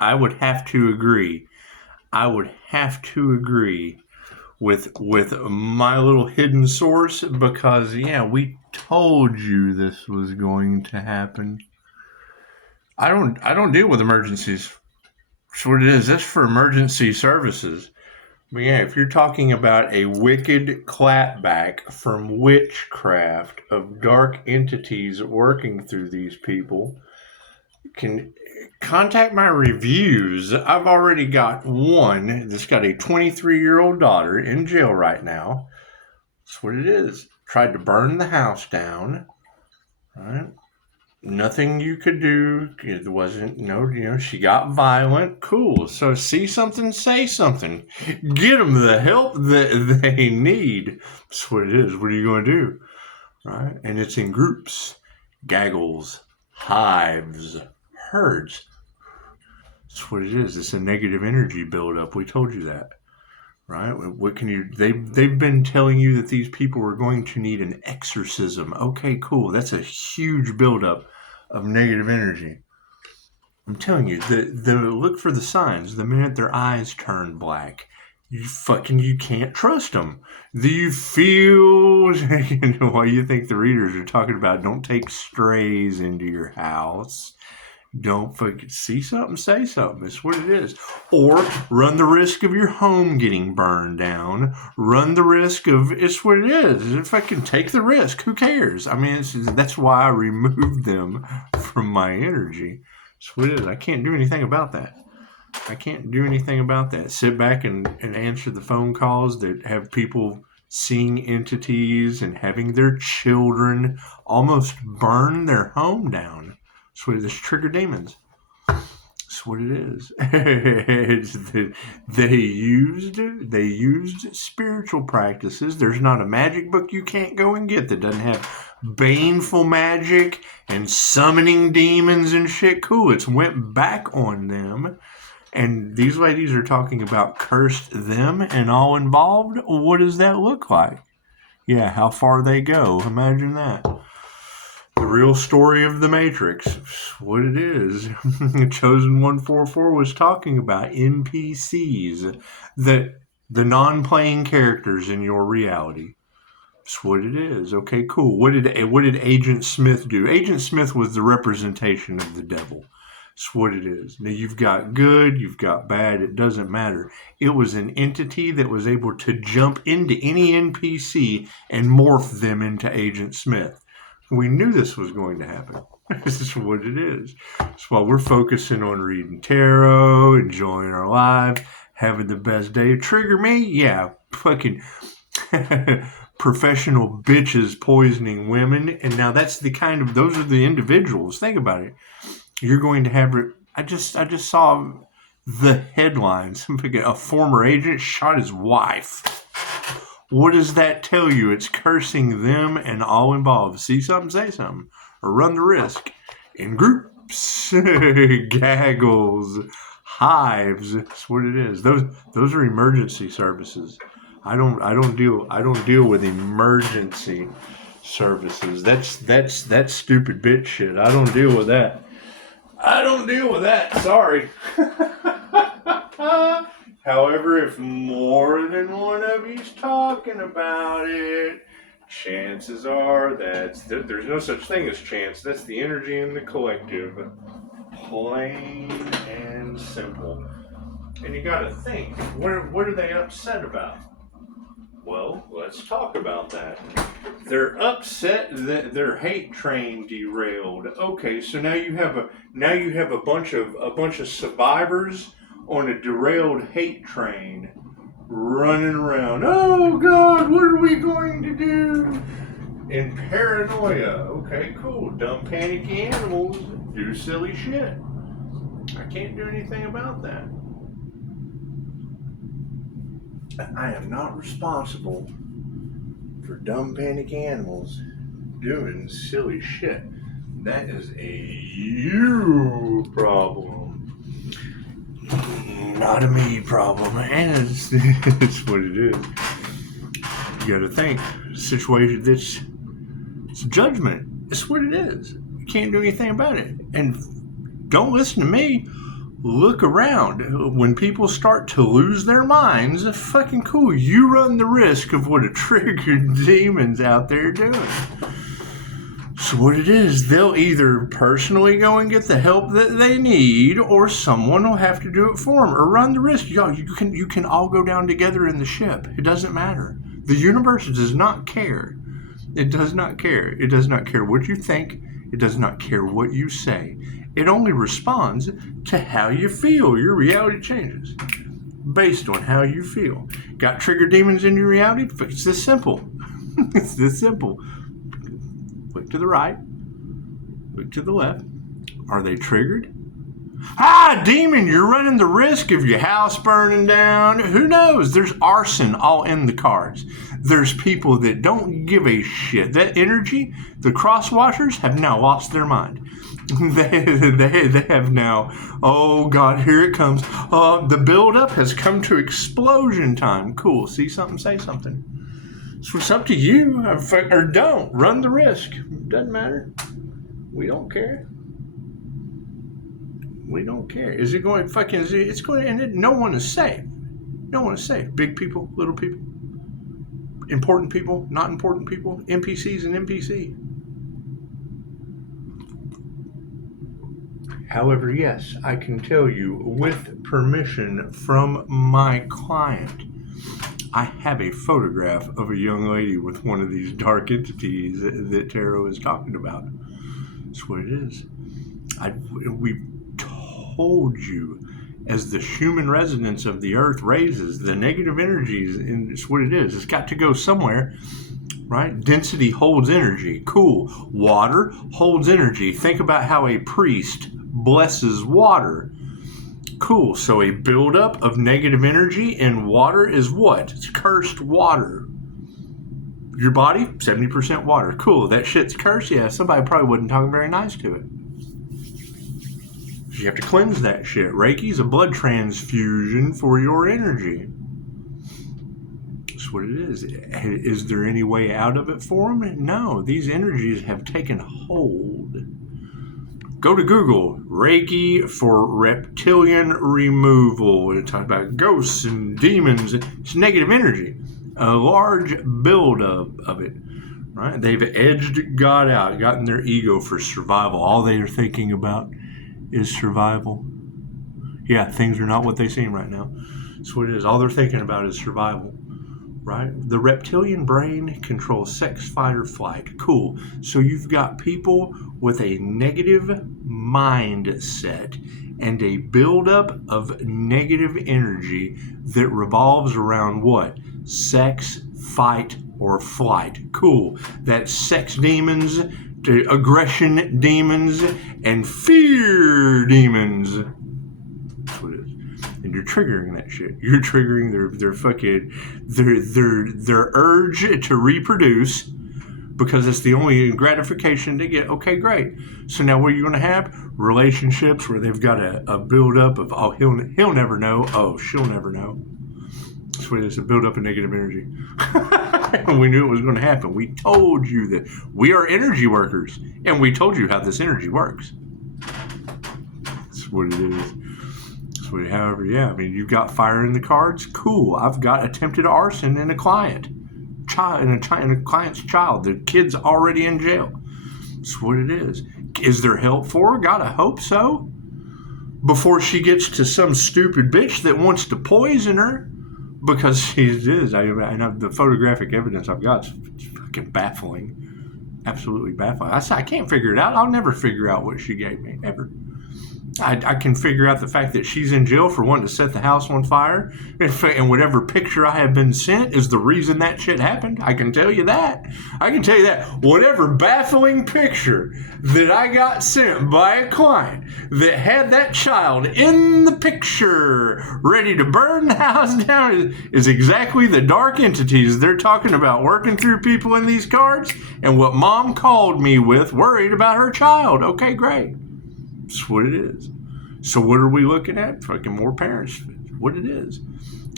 I would have to agree. I would have to agree with my little hidden source because yeah, we told you this was going to happen. I don't deal with emergencies. That's what it is. That's for emergency services. But yeah, if you're talking about a wicked clapback from witchcraft of dark entities working through these people, can contact my reviews. I've already got one that's got a 23-year-old daughter in jail right now. That's what it is. Tried to burn the house down. Right? Nothing you could do. It wasn't, she got violent. Cool. So see something, say something. Get them the help that they need. That's what it is. What are you going to do? Right? And it's in groups, gaggles, hives, herds. That's what it is. It's a negative energy buildup. We told you that. Right? What can you? They've been telling you that these people are going to need an exorcism. Okay, cool. That's a huge buildup of negative energy. I'm telling you, the look for the signs. The minute their eyes turn black, you can't trust them. Do you feel? Why you think the readers are talking about? Don't take strays into your house. Don't fucking see something, say something. It's what it is. Or run the risk of your home getting burned down. Run the risk of, it's what it is. If I can take the risk, who cares? I mean, that's why I removed them from my energy. It's what it is. I can't do anything about that. I can't do anything about that. Sit back and answer the phone calls that have people seeing entities and having their children almost burn their home down. That's what it is. Trigger demons. That's what it is. They used spiritual practices. There's not a magic book you can't go and get that doesn't have baneful magic and summoning demons and shit. Cool. It's went back on them. And these ladies are talking about cursed them and all involved. What does that look like? Yeah, how far they go. Imagine that. The real story of the Matrix, what it is. Chosen 144 was talking about NPCs, the non-playing characters in your reality. That's what it is. Okay, cool. What did Agent Smith do? Agent Smith was the representation of the devil. That's what it is. Now you've got good, you've got bad, it doesn't matter. It was an entity that was able to jump into any NPC and morph them into Agent Smith. We knew this was going to happen. This is what it is. That's why we're focusing on reading tarot, enjoying our lives, having the best day. Trigger me? Yeah, fucking professional bitches poisoning women. And now those are the individuals. Think about it. You're going to have it. I just saw the headlines. A former agent shot his wife. What does that tell you? It's cursing them and all involved. See something, say something, or run the risk. In groups, gaggles, hives. That's what it is. Those are emergency services. I don't deal with emergency services. That's stupid bitch shit. I don't deal with that. Sorry. However, if more than one of you's talking about it, chances are there's no such thing as chance. That's the energy in the collective. Plain and simple. And you gotta think, what are they upset about? Well, let's talk about that. They're upset that their hate train derailed. Okay, so now you have a bunch of survivors on a derailed hate train running around. Oh God, what are we going to do? In paranoia. Okay, cool. Dumb panicky animals do silly shit. I can't do anything about that. I am not responsible for dumb panicky animals doing silly shit. That is a you problem. Not a me problem, and it's what it is. You gotta think, situation it's judgment. It's what it is. You can't do anything about it. And Don't listen to me. Look around. When people start to lose their minds, fucking cool. You run the risk of what a triggered demon's out there doing. So what it is, they'll either personally go and get the help that they need, or someone will have to do it for them, or run the risk. Y'all, you can all go down together in the ship. It doesn't matter. The universe does not care. It does not care. It does not care what you think. It does not care what you say. It only responds to how you feel. Your reality changes based on how you feel. Got trigger demons in your reality? It's this simple. It's this simple. Look to the right. Look to the left. Are they triggered? Demon, you're running the risk of your house burning down. Who knows? There's arson all in the cards. There's people that don't give a shit. That energy, the crosswatchers have now lost their mind. They have now, oh God, here it comes. The buildup has come to explosion time. Cool. See something, say something. So it's up to you, or don't. Run the risk. Doesn't matter. We don't care. We don't care. Is it going fucking, it's going to end it? No one is safe. No one is safe. Big people, little people. Important people, not important people. NPCs and NPC. However, yes, I can tell you, with permission from my client, I have a photograph of a young lady with one of these dark entities that Tarot is talking about. That's what it is. We've told you, as the human resonance of the earth raises, the negative energies, and it's what it is. It's got to go somewhere, right? Density holds energy. Cool. Water holds energy. Think about how a priest blesses water. Cool. So a buildup of negative energy in water is what? It's cursed water. Your body, 70% water. Cool. That shit's cursed? Yeah, somebody probably wasn't talking very nice to it. You have to cleanse that shit. Reiki's a blood transfusion for your energy. That's what it is. Is there any way out of it for them? No. These energies have taken hold. Go to Google. Reiki for reptilian removal. We're talking about ghosts and demons. It's negative energy. A large buildup of it. Right? They've edged God out, gotten their ego for survival. All they are thinking about is survival. Yeah, things are not what they seem right now. That's what it is. All they're thinking about is survival, right? The reptilian brain controls sex, fight, or flight. Cool. So you've got people with a negative mindset and a buildup of negative energy that revolves around what? Sex, fight, or flight. Cool. That's sex demons, to aggression demons, and fear demons. That's what it is. And you're triggering that shit. You're triggering their urge to reproduce, because it's the only gratification they get. Okay, great. So now what are you going to have? Relationships where they've got a buildup of, oh, he'll never know. Oh, she'll never know. That's what it is, a buildup of negative energy. And we knew it was going to happen. We told you that we are energy workers, and we told you how this energy works. That's what it is. That's what, however, yeah, I mean, you've got fire in the cards. Cool. I've got attempted arson in a client's child. The kid's already in jail. That's what it is. Is there help for her? Gotta hope so. Before she gets to some stupid bitch that wants to poison her. Because she is. I know the photographic evidence I've got is fucking baffling. Absolutely baffling. I can't figure it out. I'll never figure out what she gave me, ever. I can figure out the fact that she's in jail for wanting to set the house on fire, and whatever picture I have been sent is the reason that shit happened. I can tell you that. Whatever baffling picture that I got sent by a client that had that child in the picture ready to burn the house down is exactly the dark entities they're talking about working through people in these cards, and what mom called me with, worried about her child. Okay, great. That's what it is. So what are we looking at? Fucking more parents. What it is.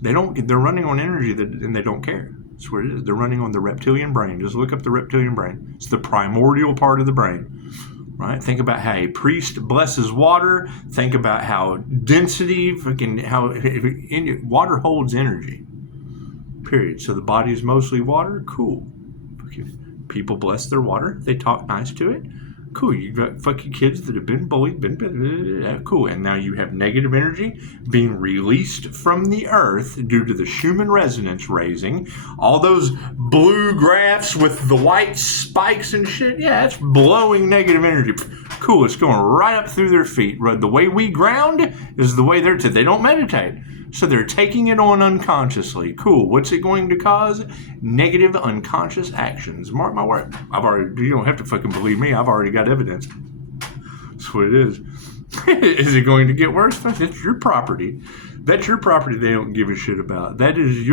They're running on energy and they don't care. That's what it is. They're running on the reptilian brain. Just look up the reptilian brain. It's the primordial part of the brain. right? Think about how a priest blesses water. Think about how density, water holds energy. Period. So the body is mostly water. Cool. People bless their water. They talk nice to it. Cool. You got fucking kids that have been bullied. Cool. And now you have negative energy being released from the earth due to the Schumann resonance raising. All those blue graphs with the white spikes and shit. Yeah, it's blowing negative energy. Cool. It's going right up through their feet. The way we ground is the way they don't meditate. So they're taking it on unconsciously. Cool. What's it going to cause? Negative unconscious actions. Mark my word. You don't have to fucking believe me. I've already got evidence. That's what it is. Is it going to get worse? That's your property. That's your property they don't give a shit about. That is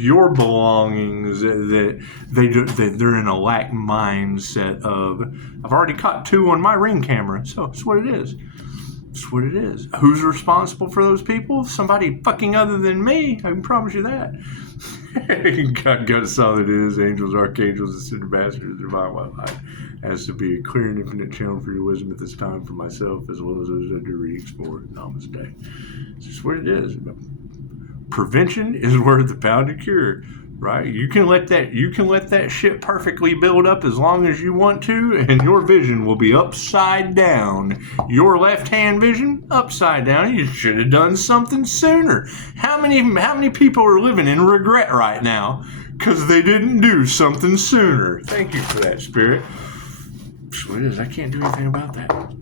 your belongings that they're in a lack mindset of. I've already caught 2 on my Ring camera. So that's what it is. That's what it is. Who's responsible for those people? Somebody fucking other than me. I can promise you that. God saw that it is. Angels, archangels, ascended masters, divine wildlife. Has to be a clear and infinite channel for your wisdom at this time for myself as well as those that do readings for Namaste. It's just what it is. Prevention is worth the pound of cure. Right? You can let that shit perfectly build up as long as you want to, and your vision will be upside down. Your left-hand vision, upside down. You should have done something sooner. How many people are living in regret right now because they didn't do something sooner? Thank you for that, Spirit. That's what it is. I can't do anything about that.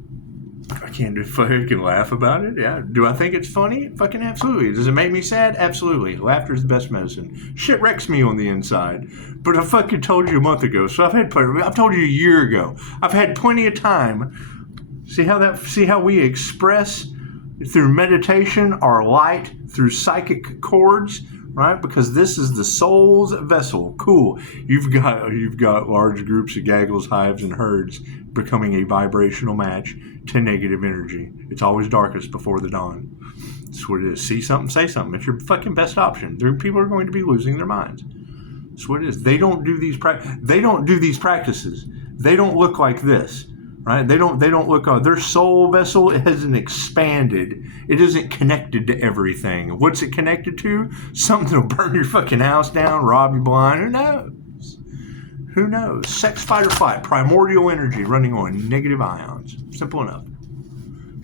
I can't do fucking laugh about it. Yeah. Do I think it's funny? Fucking absolutely. Does it make me sad? Absolutely. Laughter is the best medicine. Shit wrecks me on the inside. But I fucking told you a month ago. So I've told you a year ago. I've had plenty of time. See how we express through meditation our light through psychic chords, right? Because this is the soul's vessel. Cool. You've got large groups of gaggles, hives, and herds becoming a vibrational match to negative energy. It's always darkest before the dawn. That's what it is. See something, say something. It's your fucking best option. People are going to be losing their minds. That's what it is. They don't do these practices. They don't look like this, right? They don't look. Their soul vessel hasn't expanded. It isn't connected to everything. What's it connected to? Something that'll burn your fucking house down, rob you blind. Who knows? Who knows? Sex, fight, or flight. Primordial energy running on negative ions. Simple enough.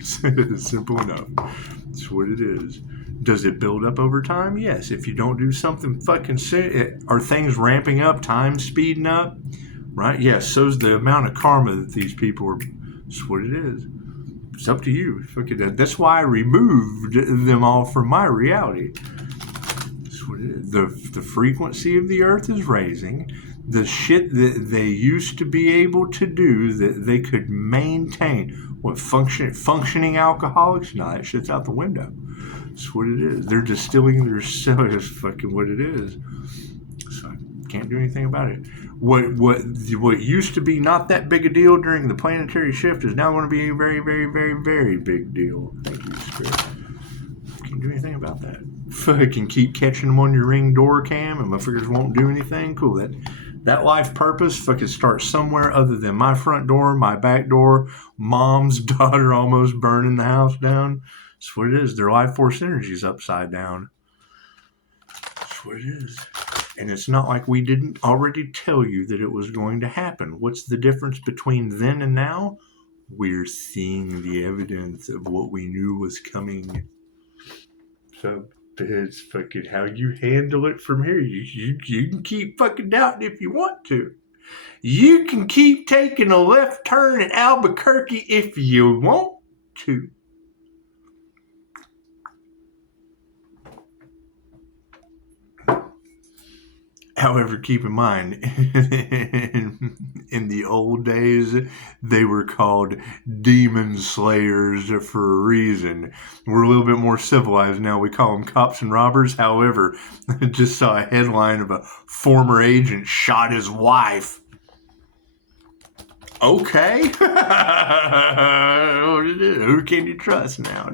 Simple enough. That's what it is. Does it build up over time? Yes. If you don't do something fucking soon, are things ramping up? Time speeding up? Right? Yes. So's the amount of karma that these people are. That's what it is. It's up to you. That's why I removed them all from my reality. That's what it is. The frequency of the earth is raising. The shit that they used to be able to do, that they could maintain, functioning alcoholics, no, that shit's out the window. That's what it is. They're distilling their cells. That's fucking what it is. So I can't do anything about it. What used to be not that big a deal during the planetary shift is now going to be a very, very, very, very big deal. Thank you, Spirit. Can't do anything about that. Fucking keep catching them on your Ring door cam, and my fingers won't do anything. Cool. That life purpose fucking starts somewhere other than my front door, my back door, mom's daughter almost burning the house down. That's what it is. Their life force energy is upside down. That's what it is. And it's not like we didn't already tell you that it was going to happen. What's the difference between then and now? We're seeing the evidence of what we knew was coming. So it's fucking how you handle it from here. You can keep fucking doubting if you want to. You can keep taking a left turn at Albuquerque if you want to. However, keep in mind, in the old days, they were called demon slayers for a reason. We're a little bit more civilized now. We call them cops and robbers. However, I just saw a headline of a former agent shot his wife. Okay. Who can you trust now?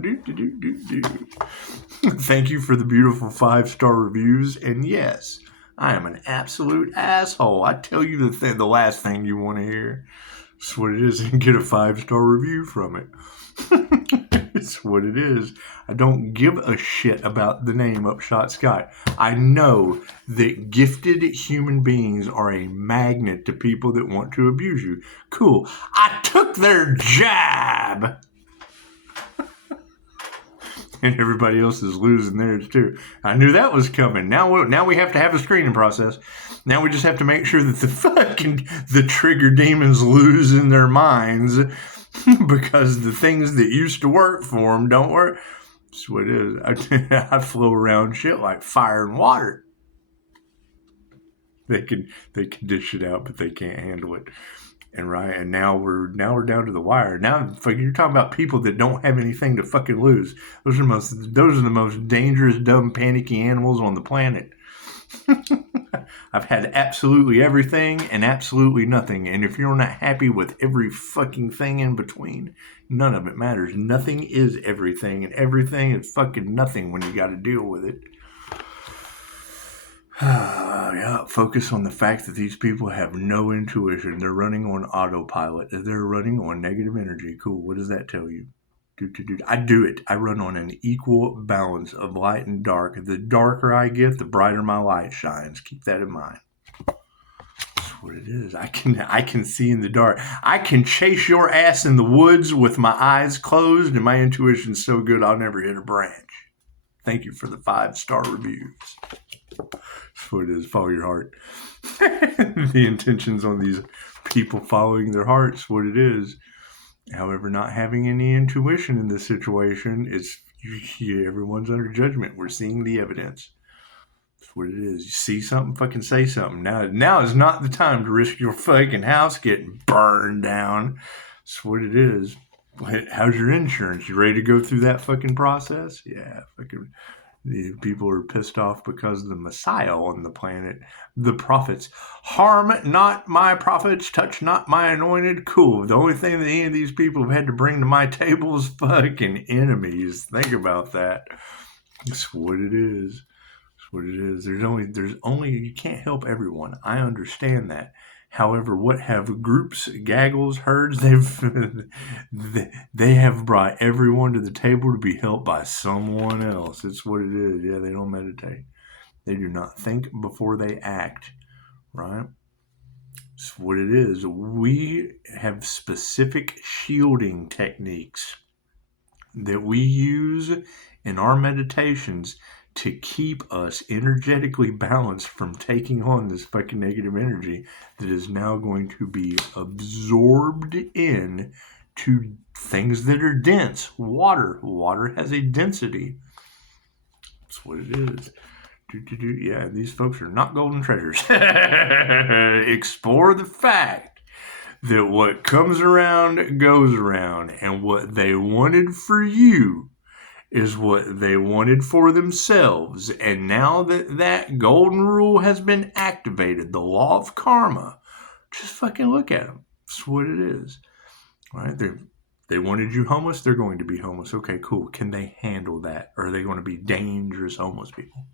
Thank you for the beautiful 5-star reviews. And yes, I am an absolute asshole. I tell you the last thing you want to hear. That's what it is, and get a 5-star review from it. It's what it is. I don't give a shit about the name Upshotscott. I know that gifted human beings are a magnet to people that want to abuse you. Cool. I took their jab. And everybody else is losing theirs too. I knew that was coming. Now we have to have a screening process. Now we just have to make sure that the trigger demons lose in their minds because the things that used to work for them don't work. That's what it is. I flow around shit like fire and water. They can dish it out, but they can't handle it. And now we're down to the wire. Now you're talking about people that don't have anything to fucking lose. Those are the most dangerous, dumb, panicky animals on the planet. I've had absolutely everything and absolutely nothing. And if you're not happy with every fucking thing in between, none of it matters. Nothing is everything, and everything is fucking nothing when you got to deal with it. Yeah, focus on the fact that these people have no intuition. They're running on autopilot. They're running on negative energy. Cool. What does that tell you? I do it. I run on an equal balance of light and dark. The darker I get, the brighter my light shines. Keep that in mind. That's what it is. I can see in the dark. I can chase your ass in the woods with my eyes closed, and my intuition's so good I'll never hit a branch. Thank you for the 5-star reviews. That's what it is. Follow your heart. The intentions on these people following their hearts, what it is. However, not having any intuition in this situation, everyone's under judgment. We're seeing the evidence. That's what it is. You see something, fucking say something. Now is not the time to risk your fucking house getting burned down. That's what it is. How's your insurance? You ready to go through that fucking process? Yeah, fucking. The people are pissed off because the Messiah on the planet, the prophets, harm not my prophets, touch not my anointed. Cool. The only thing that any of these people have had to bring to my table is fucking enemies. Think about that. That's what it is. That's what it is. There's only, you can't help everyone. I understand that. However, what have groups, gaggles, herds, they have brought everyone to the table to be helped by someone else. It's what it is. Yeah, they don't meditate. They do not think before they act, right? It's what it is. We have specific shielding techniques that we use in our meditations to keep us energetically balanced from taking on this fucking negative energy that is now going to be absorbed in to things that are dense. Water has a density. That's what it is. Yeah, these folks are not golden treasures. Explore the fact that what comes around goes around, and what they wanted for you is what they wanted for themselves. And now that golden rule has been activated, the law of karma, just fucking look at them. That's what it is. Right? They wanted you homeless, they're going to be homeless. Okay, cool. Can they handle that? Or are they going to be dangerous homeless people?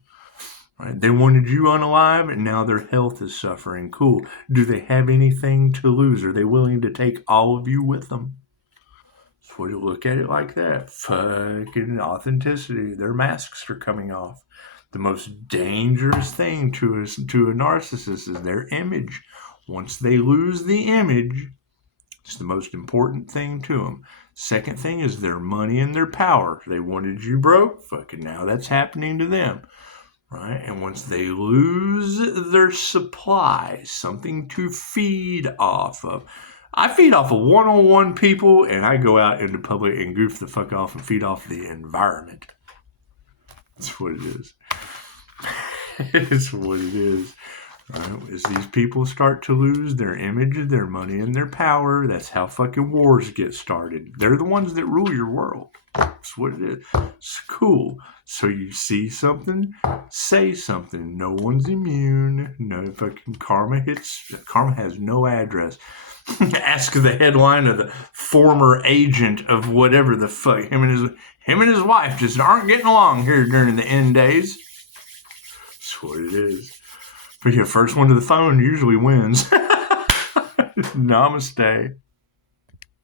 Right? They wanted you unalive, and now their health is suffering. Cool. Do they have anything to lose? Are they willing to take all of you with them? Would you look at it like that? Fucking authenticity. Their masks are coming off. The most dangerous thing to a narcissist is their image. Once they lose the image, it's the most important thing to them. Second thing is their money and their power. They wanted you broke. Fucking now that's happening to them. Right? And once they lose their supply, something to feed off of. I feed off of one-on-one people, and I go out into public and goof the fuck off and feed off the environment. That's what it is. It's what it is. Right? As these people start to lose their image, their money, and their power, that's how fucking wars get started. They're the ones that rule your world. That's what it is. It's cool. So you see something, say something. No one's immune. No fucking karma has no address. Ask the headline of the former agent of whatever the fuck. Him and his wife just aren't getting along here during the end days. That's what it is. But yeah, first one to the phone usually wins. Namaste.